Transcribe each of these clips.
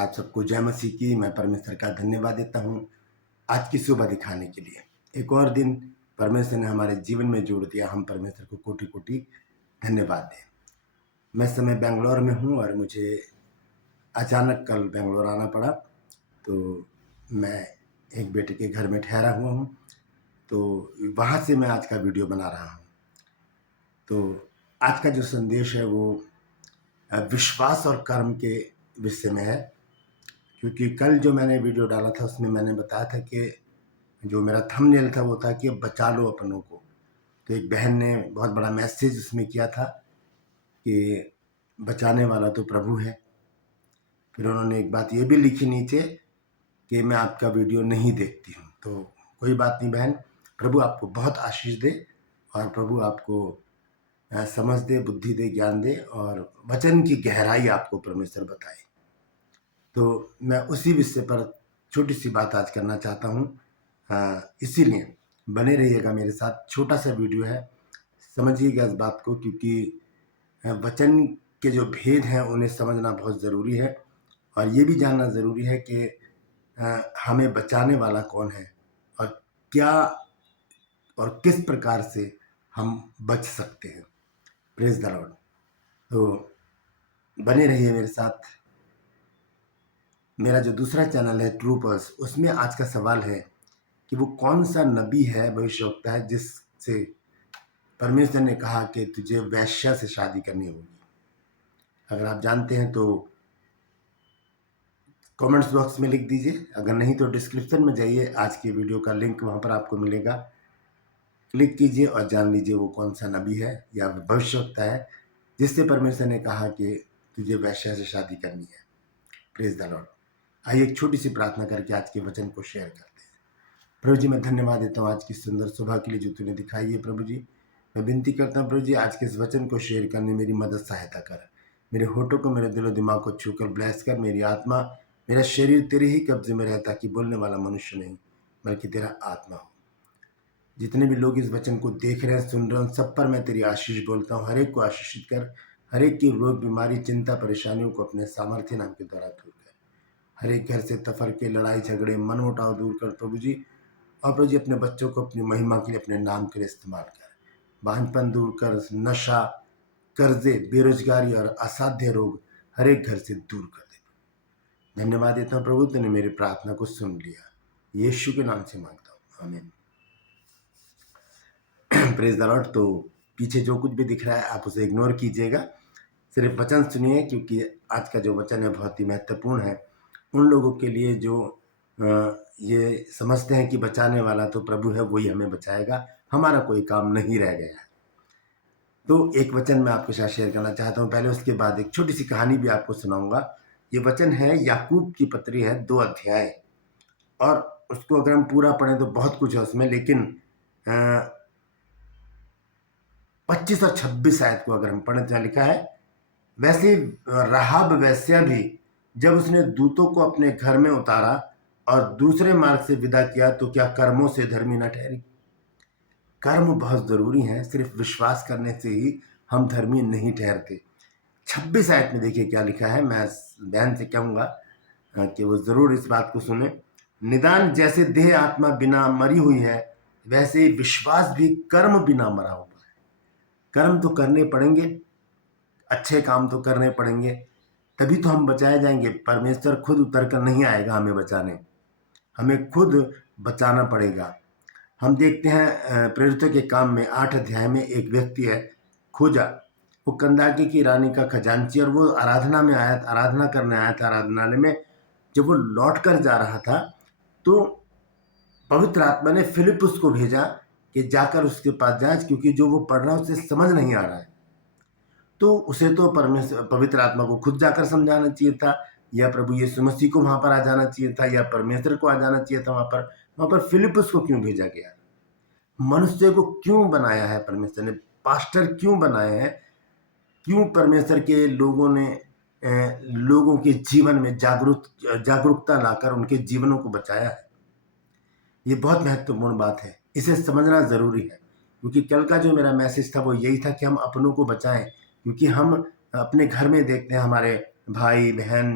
आप सबको जय मसीह की। मैं परमेश्वर का धन्यवाद देता हूँ आज की सुबह दिखाने के लिए। एक और दिन परमेश्वर ने हमारे जीवन में जोड़ दिया, हम परमेश्वर को कोटि कोटि धन्यवाद दें। मैं इस समय बेंगलोर में हूँ और मुझे अचानक कल बेंगलोर आना पड़ा, तो मैं एक बेटे के घर में ठहरा हुआ हूँ, तो वहाँ से मैं आज का वीडियो बना रहा हूँ। तो आज का जो संदेश है वो विश्वास और कर्म के विषय में है, क्योंकि कल जो मैंने वीडियो डाला था उसमें मैंने बताया था कि जो मेरा थंबनेल था वो था कि बचा लो अपनों को। तो एक बहन ने बहुत बड़ा मैसेज उसमें किया था कि बचाने वाला तो प्रभु है। फिर उन्होंने एक बात ये भी लिखी नीचे कि मैं आपका वीडियो नहीं देखती हूँ। तो कोई बात नहीं बहन, प्रभु आपको बहुत आशीष दे और प्रभु आपको समझ दे, बुद्धि दे, ज्ञान दे और वचन की गहराई आपको परमेश्वर बताए। तो मैं उसी विषय पर छोटी सी बात आज करना चाहता हूँ, इसीलिए बने रहिएगा मेरे साथ। छोटा सा वीडियो है, समझिएगा इस बात को, क्योंकि वचन के जो भेद हैं उन्हें समझना बहुत ज़रूरी है और ये भी जानना ज़रूरी है कि हमें बचाने वाला कौन है और क्या और किस प्रकार से हम बच सकते हैं। Praise the Lord. तो बने रहिए मेरे साथ। मेरा जो दूसरा चैनल है ट्रू पल्स, उसमें आज का सवाल है कि वो कौन सा नबी है, भविष्यवक्ता है, जिससे परमेश्वर ने कहा कि तुझे वैश्या से शादी करनी होगी। अगर आप जानते हैं तो कमेंट्स बॉक्स में लिख दीजिए, अगर नहीं तो डिस्क्रिप्शन में जाइए, आज की वीडियो का लिंक वहाँ पर आपको मिलेगा, क्लिक कीजिए और जान लीजिए वो कौन सा नबी है या भविष्यवक्ता है जिससे परमेश्वर ने कहा कि तुझे वैश्या से शादी करनी है। Praise the Lord. आइए एक छोटी सी प्रार्थना करके आज के वचन को शेयर करते हैं। प्रभु जी, मैं धन्यवाद देता हूँ आज की सुंदर सुबह के लिए जो तूने दिखाई है। प्रभु जी, मैं विनती करता हूँ प्रभु जी, आज के इस वचन को शेयर करने मेरी मदद सहायता कर। मेरे होठों को, मेरे दिलो दिमाग को छूकर ब्लेस कर। मेरी आत्मा, मेरा शरीर तेरे ही कब्जे में रहता कि बोलने वाला मनुष्य नहीं बल्कि तेरा आत्मा हो। जितने भी लोग इस वचन को देख रहे हैं, सुन रहे हैं, सब पर मैं तेरी आशीष बोलता हूँ। हर एक को आशीषित कर, हर एक की रोग, बीमारी, चिंता, परेशानियों को अपने सामर्थ्य नाम के द्वारा दूर कर। हर एक घर से तफरके, लड़ाई झगड़े, मनमुटाव दूर कर प्रभु जी। और प्रभु जी, अपने बच्चों को अपनी महिमा के लिए, अपने नाम के लिए इस्तेमाल कर। बांझपन दूर कर, नशा, कर्जे, बेरोजगारी और असाध्य रोग हर एक घर से दूर कर दे। धन्यवाद देता हूँ प्रभु, तूने मेरी प्रार्थना को सुन लिया। यीशु के नाम से मांगता हूँ, आमीन। Praise the Lord. तो पीछे जो कुछ भी दिख रहा है आप उसे इग्नोर कीजिएगा, सिर्फ वचन सुनिए, क्योंकि आज का जो वचन है बहुत ही महत्वपूर्ण है उन लोगों के लिए जो ये समझते हैं कि बचाने वाला तो प्रभु है, वही हमें बचाएगा, हमारा कोई काम नहीं रह गया है। तो एक वचन मैं आपके साथ शेयर करना चाहता हूँ, पहले उसके बाद एक छोटी सी कहानी भी आपको सुनाऊंगा। ये वचन है याकूब की पत्री है, 2 अध्याय, और उसको अगर हम पूरा पढ़ें तो बहुत कुछ है उसमें, लेकिन 25 और 26 आयत को अगर हम पढ़ें तो लिखा है, वैसे राहाब वेश्या भी जब उसने दूतों को अपने घर में उतारा और दूसरे मार्ग से विदा किया तो क्या कर्मों से धर्मी न ठहरी। कर्म बहुत जरूरी हैं, सिर्फ विश्वास करने से ही हम धर्मी नहीं ठहरते। 26 आयत में देखिए क्या लिखा है। मैं बहन से कहूँगा कि वो जरूर इस बात को सुने। निदान जैसे देह आत्मा बिना मरी हुई है, वैसे ही विश्वास भी कर्म बिना मरा हुआ है। कर्म तो करने पड़ेंगे, अच्छे काम तो करने पड़ेंगे, तभी तो हम बचाए जाएंगे। परमेश्वर खुद उतर कर नहीं आएगा हमें बचाने, हमें खुद बचाना पड़ेगा। हम देखते हैं प्रेरितों के काम में 8 अध्याय में एक व्यक्ति है खोजा, वो कंदाकी की रानी का खजांची, और वो आराधना में आया, आराधना करने आया था आराधनालय में। जब वो लौट कर जा रहा था तो पवित्र आत्मा ने फिलिपुस को भेजा कि जाकर उसके पास जांच, क्योंकि जो वो पढ़ रहा है उसे समझ नहीं आ रहा है। तो उसे तो परमेश्वर, पवित्र आत्मा को खुद जाकर समझाना चाहिए था, या प्रभु यीशु मसीह को वहां पर आ जाना चाहिए था, या परमेश्वर को आ जाना चाहिए था। वहां पर फिलिपुस को क्यों भेजा गया? मनुष्य को क्यों बनाया है परमेश्वर ने? पास्टर क्यों बनाए हैं? क्यों परमेश्वर के लोगों ने लोगों के जीवन में जागरूकता लाकर उनके जीवनों को बचाया है? ये बहुत महत्वपूर्ण बात है, इसे समझना जरूरी है। क्योंकि कल का जो मेरा मैसेज था वो यही था कि हम अपनों को बचाएं, क्योंकि हम अपने घर में देखते हैं हमारे भाई बहन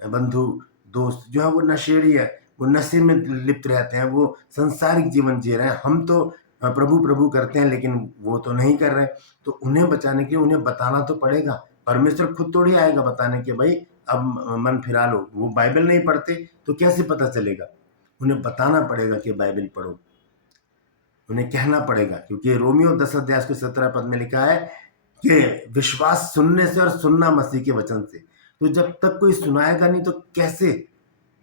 बंधु दोस्त जो है वो नशेड़ी है, वो नशे में लिप्त रहते हैं, वो संसारिक जीवन जी रहे हैं। हम तो प्रभु प्रभु करते हैं, लेकिन वो तो नहीं कर रहे। तो उन्हें बचाने के लिए उन्हें बताना तो पड़ेगा। परमेश्वर खुद थोड़ी आएगा बताने के भाई अब मन फिरा लो। वो बाइबल नहीं पढ़ते तो कैसे पता चलेगा? उन्हें बताना पड़ेगा कि बाइबल पढ़ो, उन्हें कहना पड़ेगा। क्योंकि रोमियो 10 अध्याय के 17 पद में लिखा है कि विश्वास सुनने से और सुनना मसीह के वचन से। तो जब तक कोई सुनाएगा नहीं तो कैसे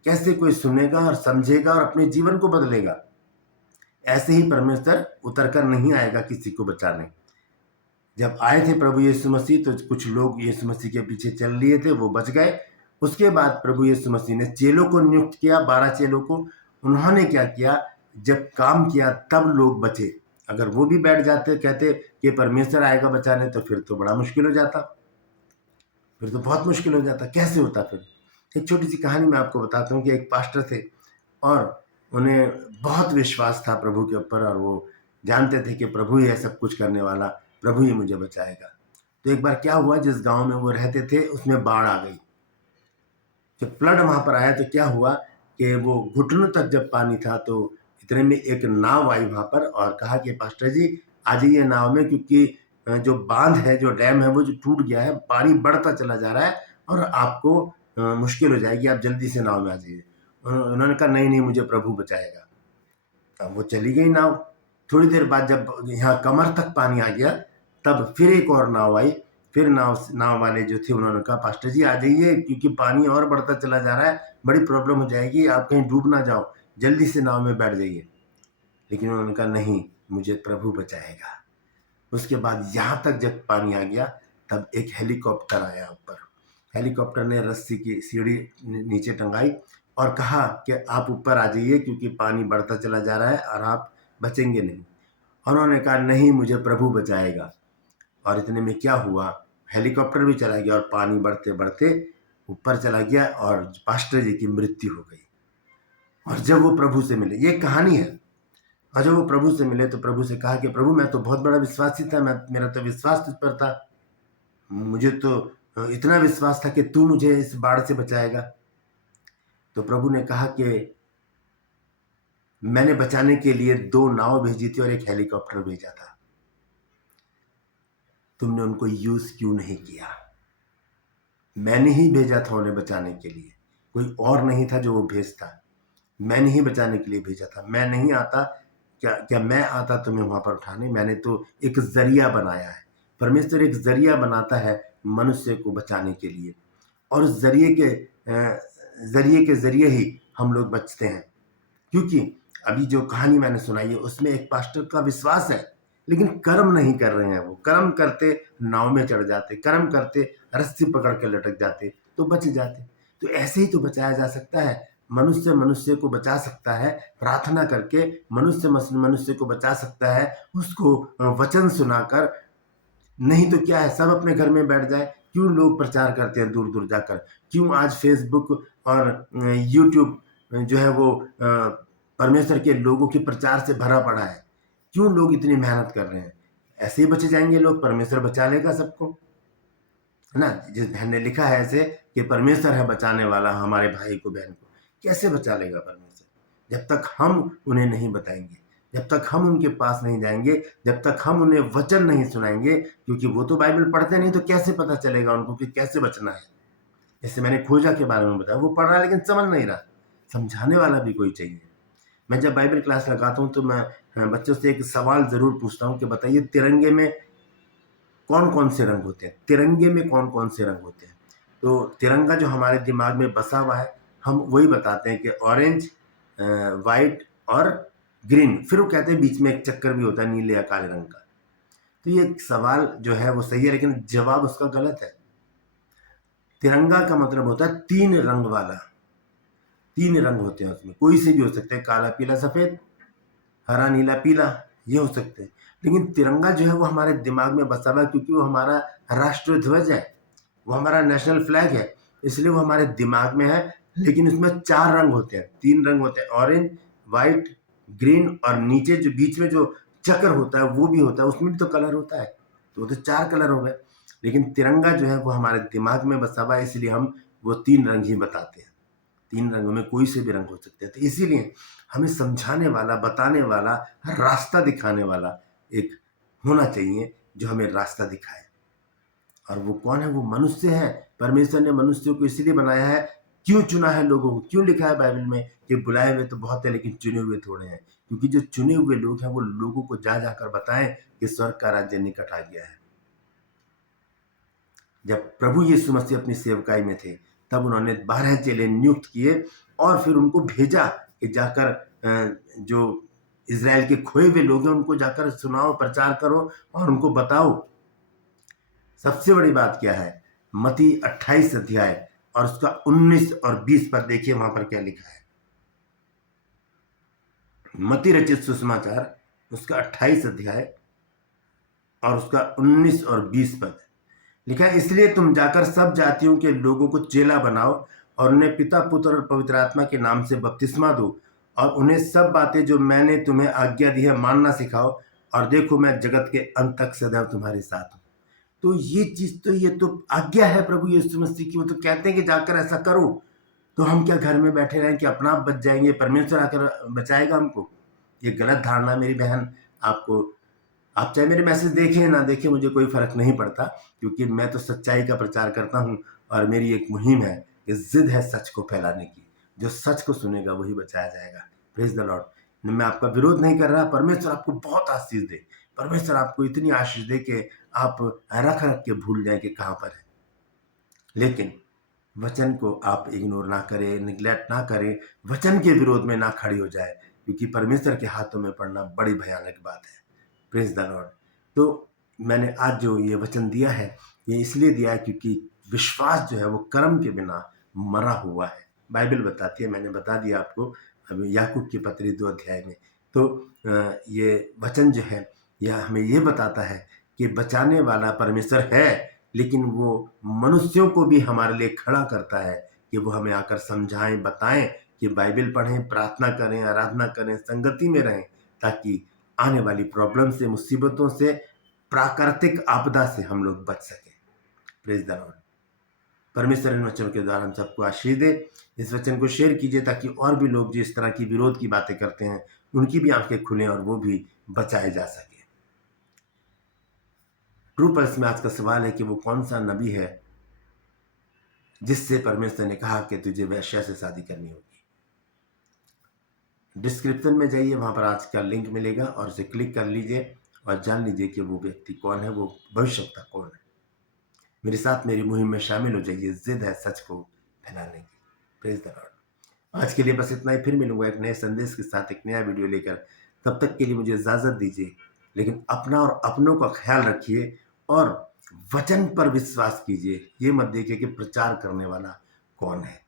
कैसे कोई सुनेगा और समझेगा और अपने जीवन को बदलेगा? ऐसे ही परमेश्वर उतर कर नहीं आएगा किसी को बचाने। जब आए थे प्रभु यीशु मसीह तो कुछ लोग यीशु मसीह के पीछे चल लिए थे, वो बच गए। उसके बाद प्रभु यीशु मसीह ने चेलों को नियुक्त किया, 12 चेलों को। उन्होंने क्या किया? जब काम किया तब लोग बचे। अगर वो भी बैठ जाते, कहते कि परमेश्वर आएगा बचाने, तो फिर तो बड़ा मुश्किल हो जाता, फिर तो बहुत मुश्किल हो जाता। कैसे होता फिर? एक छोटी सी कहानी मैं आपको बताता हूँ कि एक पास्टर थे और उन्हें बहुत विश्वास था प्रभु के ऊपर, और वो जानते थे कि प्रभु ही है सब कुछ करने वाला, प्रभु ही मुझे बचाएगा। तो एक बार क्या हुआ, जिस गांव में वो रहते थे उसमें बाढ़ आ गई। जब फ्लड वहां पर आया तो क्या हुआ कि वो घुटनों तक जब पानी था, तो इतने में एक नाव आई वहां पर और कहा कि पास्टर जी आ जाइए नाव में, क्योंकि जो बांध है, जो डैम है, वो जो टूट गया है, पानी बढ़ता चला जा रहा है और आपको मुश्किल हो जाएगी, आप जल्दी से नाव में आ जाइए। उन्होंने कहा नहीं नहीं, मुझे प्रभु बचाएगा। तब वो चली गई नाव। थोड़ी देर बाद जब यहाँ कमर तक पानी आ गया, तब फिर एक और नाव आई। फिर नाव वाले जो थे उन्होंने कहा पास्टर जी आ जाइए, क्योंकि पानी और बढ़ता चला जा रहा है, बड़ी प्रॉब्लम हो जाएगी, आप कहीं डूब ना जाओ, जल्दी से नाव में बैठ जाइए। लेकिन उन्होंने कहा नहीं, मुझे प्रभु बचाएगा। उसके बाद यहाँ तक जब पानी आ गया, तब एक हेलीकॉप्टर आया ऊपर। हेलीकॉप्टर ने रस्सी की सीढ़ी नीचे टंगाई और कहा कि आप ऊपर आ जाइए, क्योंकि पानी बढ़ता चला जा रहा है और आप बचेंगे नहीं। उन्होंने कहा नहीं, मुझे प्रभु बचाएगा। और इतने में क्या हुआ, हेलीकॉप्टर भी चला गया और पानी बढ़ते बढ़ते ऊपर चला गया और पास्टर जी की मृत्यु हो गई। और जब वो प्रभु से मिले, ये कहानी है, और जब वो प्रभु से मिले तो प्रभु से कहा कि प्रभु मैं तो बहुत बड़ा विश्वासी था, मेरा तो विश्वास तुझ पर था, मुझे तो इतना विश्वास था कि तू मुझे इस बाढ़ से बचाएगा। तो प्रभु ने कहा कि मैंने बचाने के लिए 2 नाव भेजी थी और एक हेलीकॉप्टर भेजा था, तुमने उनको यूज क्यों नहीं किया? मैंने ही भेजा था उन्हें बचाने के लिए, कोई और नहीं था जो वो भेजता। मैंने ही बचाने के लिए भेजा था। मैं नहीं आता, क्या मैं आता तुम्हें वहां पर उठाने? मैंने तो एक जरिया बनाया है। परमेश्वर एक जरिया बनाता है मनुष्य को बचाने के लिए, और उस जरिए के जरिए ही हम लोग बचते हैं। क्योंकि अभी जो कहानी मैंने सुनाई है उसमें एक पास्टर का विश्वास है, लेकिन कर्म नहीं कर रहे हैं। वो कर्म करते नाव में चढ़ जाते, कर्म करते रस्सी पकड़ के लटक जाते तो बच जाते। तो ऐसे ही तो बचाया जा सकता है। मनुष्य मनुष्य को बचा सकता है प्रार्थना करके, मनुष्य मनुष्य को बचा सकता है उसको वचन सुनाकर। नहीं तो क्या है, सब अपने घर में बैठ जाए। क्यों लोग प्रचार करते हैं दूर दूर जाकर? क्यों आज फेसबुक और यूट्यूब जो है वो परमेश्वर के लोगों के प्रचार से भरा पड़ा है? क्यों लोग इतनी मेहनत कर रहे हैं? ऐसे ही बचे जाएंगे लोग, परमेश्वर बचा लेगा सबको, है ना। जिस बहन ने लिखा है ऐसे कि परमेश्वर है बचाने वाला हमारे भाई को, बहन को। कैसे बचा लेगा परमेश्वर? जब तक हम उन्हें नहीं बताएंगे, जब तक हम उनके पास नहीं जाएंगे, जब तक हम उन्हें वचन नहीं सुनाएंगे। क्योंकि वो तो बाइबल पढ़ते नहीं, तो कैसे पता चलेगा उनको कि कैसे बचना है? जैसे मैंने खोजा के बारे में बताया, वो पढ़ रहा है लेकिन समझ नहीं रहा, समझाने वाला भी कोई चाहिए। मैं जब बाइबल क्लास लगाता हूँ तो मैं बच्चों से एक सवाल जरूर पूछता हूँ कि बताइए तिरंगे में कौन कौन से रंग होते हैं? तिरंगे में कौन कौन से रंग होते हैं? तो तिरंगा जो हमारे दिमाग में बसा हुआ है, हम वही बताते हैं कि ऑरेंज, वाइट और ग्रीन। फिर वो कहते हैं बीच में एक चक्कर भी होता है नीले या काले रंग का। तो ये सवाल जो है वो सही है, लेकिन जवाब उसका गलत है। तिरंगा का मतलब होता है 3 रंग वाला। 3 रंग होते हैं उसमें, कोई से भी हो सकते हैं, काला पीला सफेद, हरा नीला पीला, ये हो सकते हैं। लेकिन तिरंगा जो है वो हमारे दिमाग में बसा हुआ है, क्योंकि वो हमारा राष्ट्रीय ध्वज है, वो हमारा नेशनल फ्लैग है, इसलिए वो हमारे दिमाग में है। लेकिन उसमें 4 रंग होते हैं, 3 रंग होते हैं, ऑरेंज, व्हाइट, ग्रीन, और नीचे जो बीच में जो चक्र होता है वो भी होता है, उसमें भी तो कलर होता है। तो वो तो 4 कलर हो गए। लेकिन तिरंगा जो है वो हमारे दिमाग में बसा हुआ है, इसलिए हम वो 3 रंग ही बताते हैं। 3 रंगों में कोई से भी रंग हो सकते हैं। तो इसीलिए हमें समझाने वाला, बताने वाला, रास्ता दिखाने वाला एक होना चाहिए जो हमें रास्ता दिखाए। और वो कौन है? वो मनुष्य है। परमेश्वर ने मनुष्यों को इसलिए बनाया है। क्यों चुना है लोगों को? क्यों लिखा है बाइबल में कि बुलाए हुए तो बहुत है लेकिन चुने हुए थोड़े हैं? क्योंकि जो चुने हुए लोग हैं वो लोगों को जा जाकर बताएं कि स्वर्ग का राज्य निकट आ गया है। जब प्रभु यीशु मसीह अपनी सेवकाई में थे तब उन्होंने 12 चेले नियुक्त किए और फिर उनको भेजा कि जाकर जो इज़राइल के खोए हुए लोग हैं उनको जाकर सुनाओ, प्रचार करो और उनको बताओ। सबसे बड़ी बात क्या है? मत्ती 28 अध्याय और उसका 19 और 20 पर देखिए, वहां पर क्या लिखा है। मत्ती रचित सुसमाचार उसका 28 अध्याय और उसका 19 और 20 पद लिखा है, इसलिए तुम जाकर सब जातियों के लोगों को चेला बनाओ और उन्हें पिता, पुत्र और पवित्र आत्मा के नाम से बपतिस्मा दो और उन्हें सब बातें जो मैंने तुम्हें आज्ञा दी है मानना सिखाओ, और देखो मैं जगत के अंत तक सदैव तुम्हारे साथ हूं। तो ये चीज तो ये तो आज्ञा है प्रभु यीशु मसीह की। वो तो कहते हैं कि जाकर ऐसा करो। तो हम क्या घर में बैठे रहें कि अपना आप बच जाएंगे, परमेश्वर आकर बचाएगा हमको? ये गलत धारणा मेरी बहन। आपको, आप चाहे मेरे मैसेज देखें ना देखें मुझे कोई फर्क नहीं पड़ता, क्योंकि मैं तो सच्चाई का प्रचार करता हूं और मेरी एक मुहिम है कि जिद है सच को फैलाने की। जो सच को सुनेगा वही बचाया जाएगा। Praise the Lord. मैं आपका विरोध नहीं कर रहा। परमेश्वर आपको बहुत आशीष दे। परमेश्वर आपको इतनी आशीष दे कि आप रख रख के भूल जाए कि कहां पर है। लेकिन वचन को आप इग्नोर ना करें, निगलेक्ट ना करें, वचन के विरोध में ना खड़ी हो जाए, क्योंकि परमेश्वर के हाथों में पड़ना बड़ी भयानक बात है। Praise the Lord. तो मैंने आज जो ये वचन दिया है ये इसलिए दिया है क्योंकि विश्वास जो है वो कर्म के बिना मरा हुआ है। बाइबल बताती है, मैंने बता दिया आपको अभी याकूब की पत्री 2 अध्याय में। तो ये वचन जो है यह हमें ये बताता है कि बचाने वाला परमेश्वर है, लेकिन वो मनुष्यों को भी हमारे लिए खड़ा करता है कि वो हमें आकर समझाएं, बताएं कि बाइबल पढ़ें, प्रार्थना करें, आराधना करें, संगति में रहें, ताकि आने वाली प्रॉब्लम से, मुसीबतों से, प्राकृतिक आपदा से हम लोग बच सकें। Praise the Lord. परमेश्वर इन वचनों के द्वारा हम सबको आशीष दे। इस वचन को शेयर कीजिए ताकि और भी लोग जो इस तरह की विरोध की बातें करते हैं उनकी भी आंखें खुलें और वो भी बचाए जा सके। ट्रू पल्स में आज का सवाल है कि वो कौन सा नबी है जिससे परमेश्वर ने कहा कि तुझे वेश्या से शादी करनी होगी। डिस्क्रिप्शन में जाइए, वहां पर आज का लिंक मिलेगा और उसे क्लिक कर लीजिए और जान लीजिए कि वो व्यक्ति कौन है, वो भविष्यवक्ता कौन है। मेरे साथ मेरी मुहिम में शामिल हो जाइए। जिद है सच को फैलाने की। Praise the Lord. आज के लिए बस इतना ही। फिर मिलूंगा एक नए संदेश के साथ, एक नया वीडियो लेकर। तब तक के लिए मुझे इजाजत दीजिए, लेकिन अपना और अपनों का ख्याल रखिए और वचन पर विश्वास कीजिए। ये मत देखिए कि प्रचार करने वाला कौन है।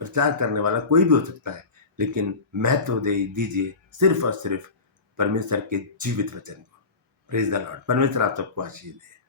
प्रचार करने वाला कोई भी हो सकता है, लेकिन महत्व दीजिए सिर्फ और सिर्फ परमेश्वर के जीवित वचन को। Praise the Lord. परमेश्वर आप सबको आशीष दे।